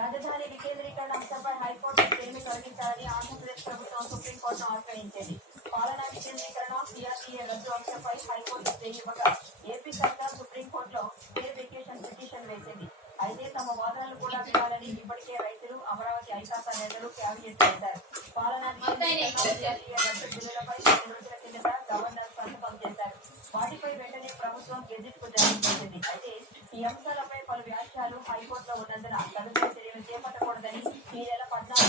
రాజధాని వికేంద్రీకరణ అంశంపై హైకోర్టు ఏమి తొలగించాలని ఆంధ్రప్రదేశ్ ప్రభుత్వం సుప్రీంకోర్టును ఆశ్రయించింది. పాలనా వికేంద్రీకరణ సిఆర్టీఏ రద్దు అంశంపై హైకోర్టు ఇవ్వగా ఏపీ సర్కార్ సుప్రీంకోర్టులో స్టే వెకేషన్ పిటిషన్ వేసింది. అయితే తమ వాదనలు కూడా వినాలని ఇప్పటికే రైతులు, అమరావతి ఐకాస నేతలు క్యాబినెట్ చేశారు. పాలనా వికేంద్రీకరణ సిఆర్టీఏ రద్దు బిల్లులపై 2 రోజుల కిందట గవర్నర్ సంతకం చేశారు. వాటిపై వెంటనే ప్రభుత్వం గెజిట్ కు జారీ చేసింది. అయితే ఈ అంశాలపై పలు వ్యాఖ్యలు హైకోర్టులో ఉన్నందున తదుపరి చర్యలు చేపట్టకూడదని ఈ నెల 14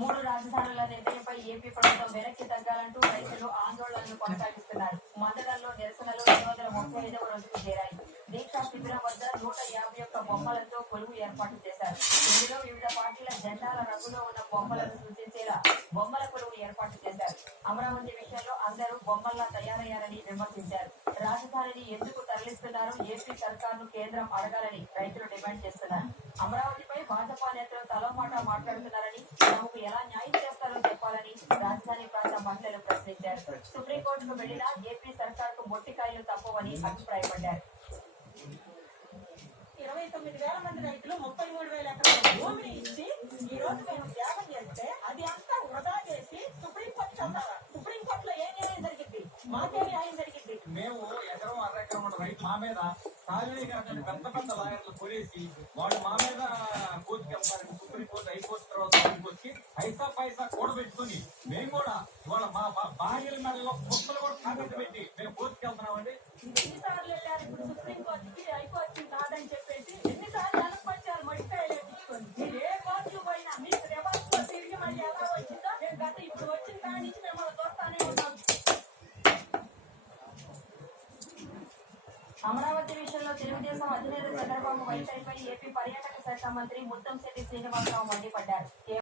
3 రాజధానుల నిర్ణయంపై ఏపీ ప్రభుత్వం వెనక్కి తగ్గాలంటూ రైతులు ఆందోళనలు కొనసాగిస్తున్నారు. మండలంలో నిరసనలు 235వ రోజుకు చేరాయి. దీక్షా శిబిరం వద్ద 151 బొమ్మలతో కొలువు ఏర్పాటు చేశారు. ఇందులో వివిధ పార్టీల జెండాల రంగులో ఉన్న బొమ్మలను సూచించేలా బొమ్మల కొలువు ఏర్పాటు చేశారు. అమరావతి విషయంలో అందరూ బొమ్మల్లా తయారయ్యారని విమర్శించారు. రాజధానిని ఎందుకు తరలిస్తున్నారో ఏపీ సర్కార్ను కేంద్రం అడగాలని రైతులు డిమాండ్ చేస్తున్నారు. అమరావతిపై భాజపా నేతలు తలోమాట మాట్లాడుతున్నారని, తమకు ఎలా న్యాయం చేస్తారో చెప్పాలని రాజధాని ప్రాంత మహిళలు ప్రశ్నించారు. సుప్రీంకోర్టుకు వెళ్లినా ఏపీ సర్కార్కు మొట్టికాయలు తప్పవని అభిప్రాయపడ్డారు. 29,000 మంది రైతులు 33,000 ఎకరాల భూమిని ఇచ్చి ఈ రోజు మేము త్యాగం చేస్తే అది అంతా వృధా చేసి సుప్రీంకోర్టు చందాలా? సుప్రీంకోర్టులో ఏ న్యాయం జరిగింది? మాకే న్యాయం జరిగింది. మేము ఎకరం అరెకరం ఉన్న రైతు మా మీద సాధారణ పెద్ద పెద్ద లాయర్లు కొనేసి వాళ్ళు మా మీద కోర్టుకి వెళ్తారని సుప్రీంకోర్టు హైకోర్టు తర్వాత వచ్చి పైసా కూడబెట్టుకుని మేము కూడా ఇవాళ మా భార్యల మెడలో ముక్కలు కూడా కాగట్టు పెట్టి మేము కోర్టుకి వెళ్తున్నామండి. ఎన్నిసార్లు వెళ్ళారు ఇప్పుడు సుప్రీంకోర్టుకి? హైకోర్టు కాదని చెప్పేసి ఎన్నిసార్లు అనుమతించారు? మడికాయలు ఎత్తించుకొని మీరు ఏ కోర్టు పోయినా మీకు రివర్స్ లో తిరిగి మళ్ళీ ఎలా వచ్చిందో మేము గత ఇప్పుడు వచ్చిన దాని నుంచి మిమ్మల్ని చూస్తానే ఉన్నాం. అమరావతి విషయంలో తెలుగుదేశం అధినేత చంద్రబాబు వైఖరిపై ఏపీ పర్యాటక శాఖ మంత్రి ముత్తంశెట్టి శ్రీనివాసరావు మండిపడ్డారు.